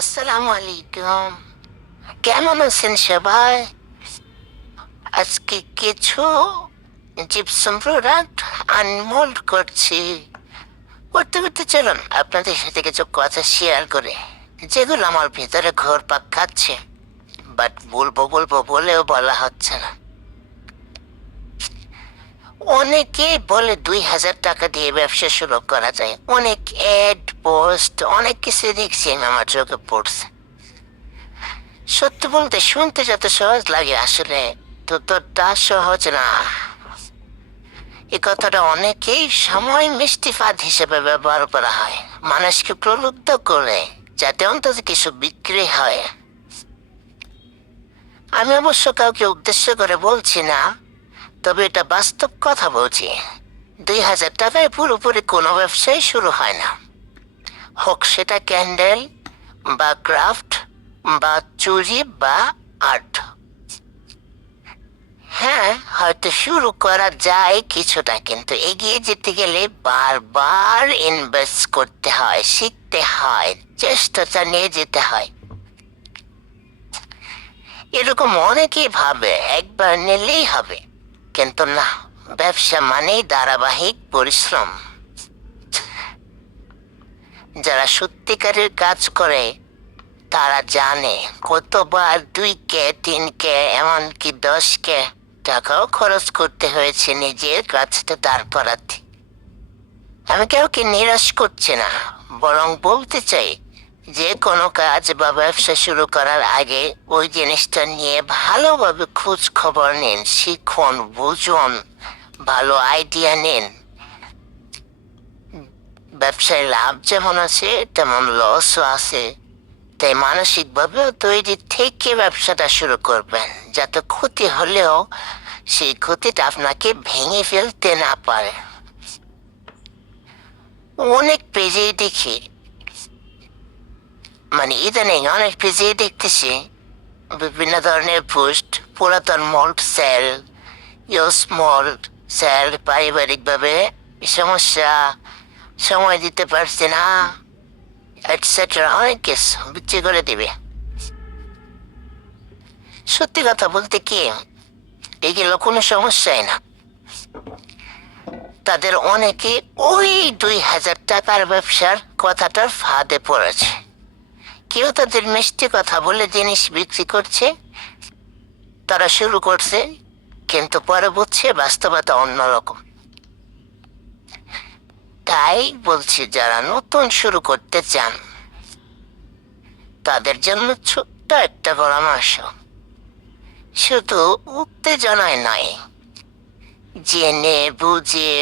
আসসালামু আলাইকুম। কেমন আছেন সবাই? আজকে কিছু জিপসাম প্রোডাক্ট আনমোল্ড করছি। করতে করতে চলুন আপনাদের সাথে কিছু কথা শেয়ার করে, যেগুলো আমার ভিতরে ঘুরপাক খাচ্ছে, বাট বলবো বলবো বলেও বলা হচ্ছে না। অনেকেই বলে 2,000 টাকা দিয়ে ব্যবসা শুরু করা যায়। অনেক অ্যাড পোস্ট, অনেক কিছু দেখছি আমি, আমার চোখে পড়ছে। সত্যি বলতে শুনতে যত সহজ লাগে, আসলে ততটা সহজ না। এই কথাটা অনেকেই সময় মিষ্টি ফাঁদ হিসেবে ব্যবহার করা হয়, মানুষকে প্রলুব্ধ করে যাতে অন্তত কিছু বিক্রি হয়। আমি অবশ্য কাউকে উদ্দেশ্য করে বলছি না, তবে এটা বাস্তব কথা বলছি। 2,000 টাকায় পুরোপুরি কোনো ব্যবসায় শুরু হয় না, হোক সেটা ক্যান্ডেল বা ক্রাফট বা চুরি বা আর্ট। হ্যাঁ, হয়তো শুরু করা যায় কিছুটা, কিন্তু এগিয়ে যেতে গেলে বারবার ইনভেস্ট করতে হয়, শিখতে হয়, চেষ্টা চালিয়ে যেতে হয়। এরকম অনেকেই ভাবে একবার নিলেই হবে, কিন্তু না। ব্যবসা মানেই ধারাবাহিক পরিশ্রম। যারা সত্যিকারের কাজ করে তারা জানে কতবার 2K 3K এমনকি 10K টাকাও খরচ করতে হয়েছে নিজের কাজটা দাঁড় করাতে। আমি কাউকে নিরাশ করছি না, বরং বলতে চাই যে কোনো কাজ বা ব্যবসা শুরু করার আগে ওই জিনিসটা নিয়ে ভালোভাবে খোঁজ খবর নিন, শিখুন, বুঝুন, ভালো আইডিয়া নিন। ব্যবসায় লাভ যেমন আছে তেমন লসও আছে, তাই মানসিকভাবেও তৈরি থেকে ব্যবসাটা শুরু করবেন, যাতে ক্ষতি হলেও সেই ক্ষতিটা আপনাকে ভেঙে ফেলতে না পারে। অনেক পেজেই দেখি, ইদানিং অনেক পেজেই দেখতেছি বিভিন্ন ধরনের পোস্ট, পুরাতন mould sale, use mould sale, পারিবারিকভাবে সমস্যা, সময় দিতে পারছে না, এটসেট্রা, অনেক কিছু বিক্রি করে দিবে। সত্যি কথা বলতে কি, এগুলো কোনো সমস্যাই না। তাদের অনেকে ওই 2,000 টাকার ব্যবসার কথাটার ফাঁদে পড়েছে। কেউ তাদের মিষ্টি কথা বলে জিনিস বিক্রি করছে, তারা শুরু করছে, কিন্তু পরে বুঝছে বাস্তবতা অন্যরকম। তাই বলছি, যারা নতুন শুরু করতে চান তাদের জন্য ছোট্ট একটা পরামর্শ, শুধু উত্তেজনায় নয়, জেনে বুঝে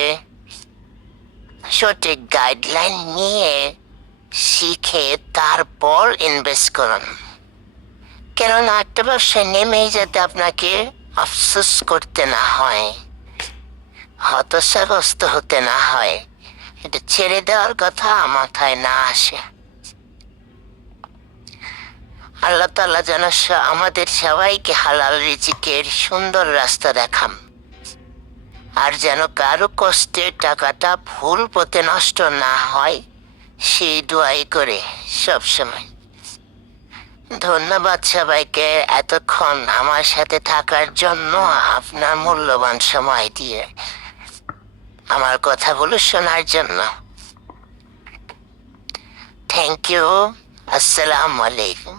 সঠিক গাইডলাইন নিয়ে শিখে তারপর ইনভেস্ট করুন। কেননা একটা ব্যবসায় নেমেই যাতে আপনাকে আফসোস করতে না হয়, হতাশাগ্রস্ত হতে না হয়, এটা ছেড়ে দেওয়ার কথা মাথায় না আসে। আল্লাহ তাআলা যেন আমাদের সবাইকে হালাল রিজিকের সুন্দর রাস্তা দেখান, আর যেন কারো কষ্টে টাকাটা ভুল পথে নষ্ট না হয়, সেই দোয়াই করে সবসময়। ধন্যবাদ সবাইকে এতক্ষণ আমার সাথে থাকার জন্য, আপনার মূল্যবান সময় দিয়ে আমার কথাগুলো শোনার জন্য। Thank you. আসসালামু আলাইকুম।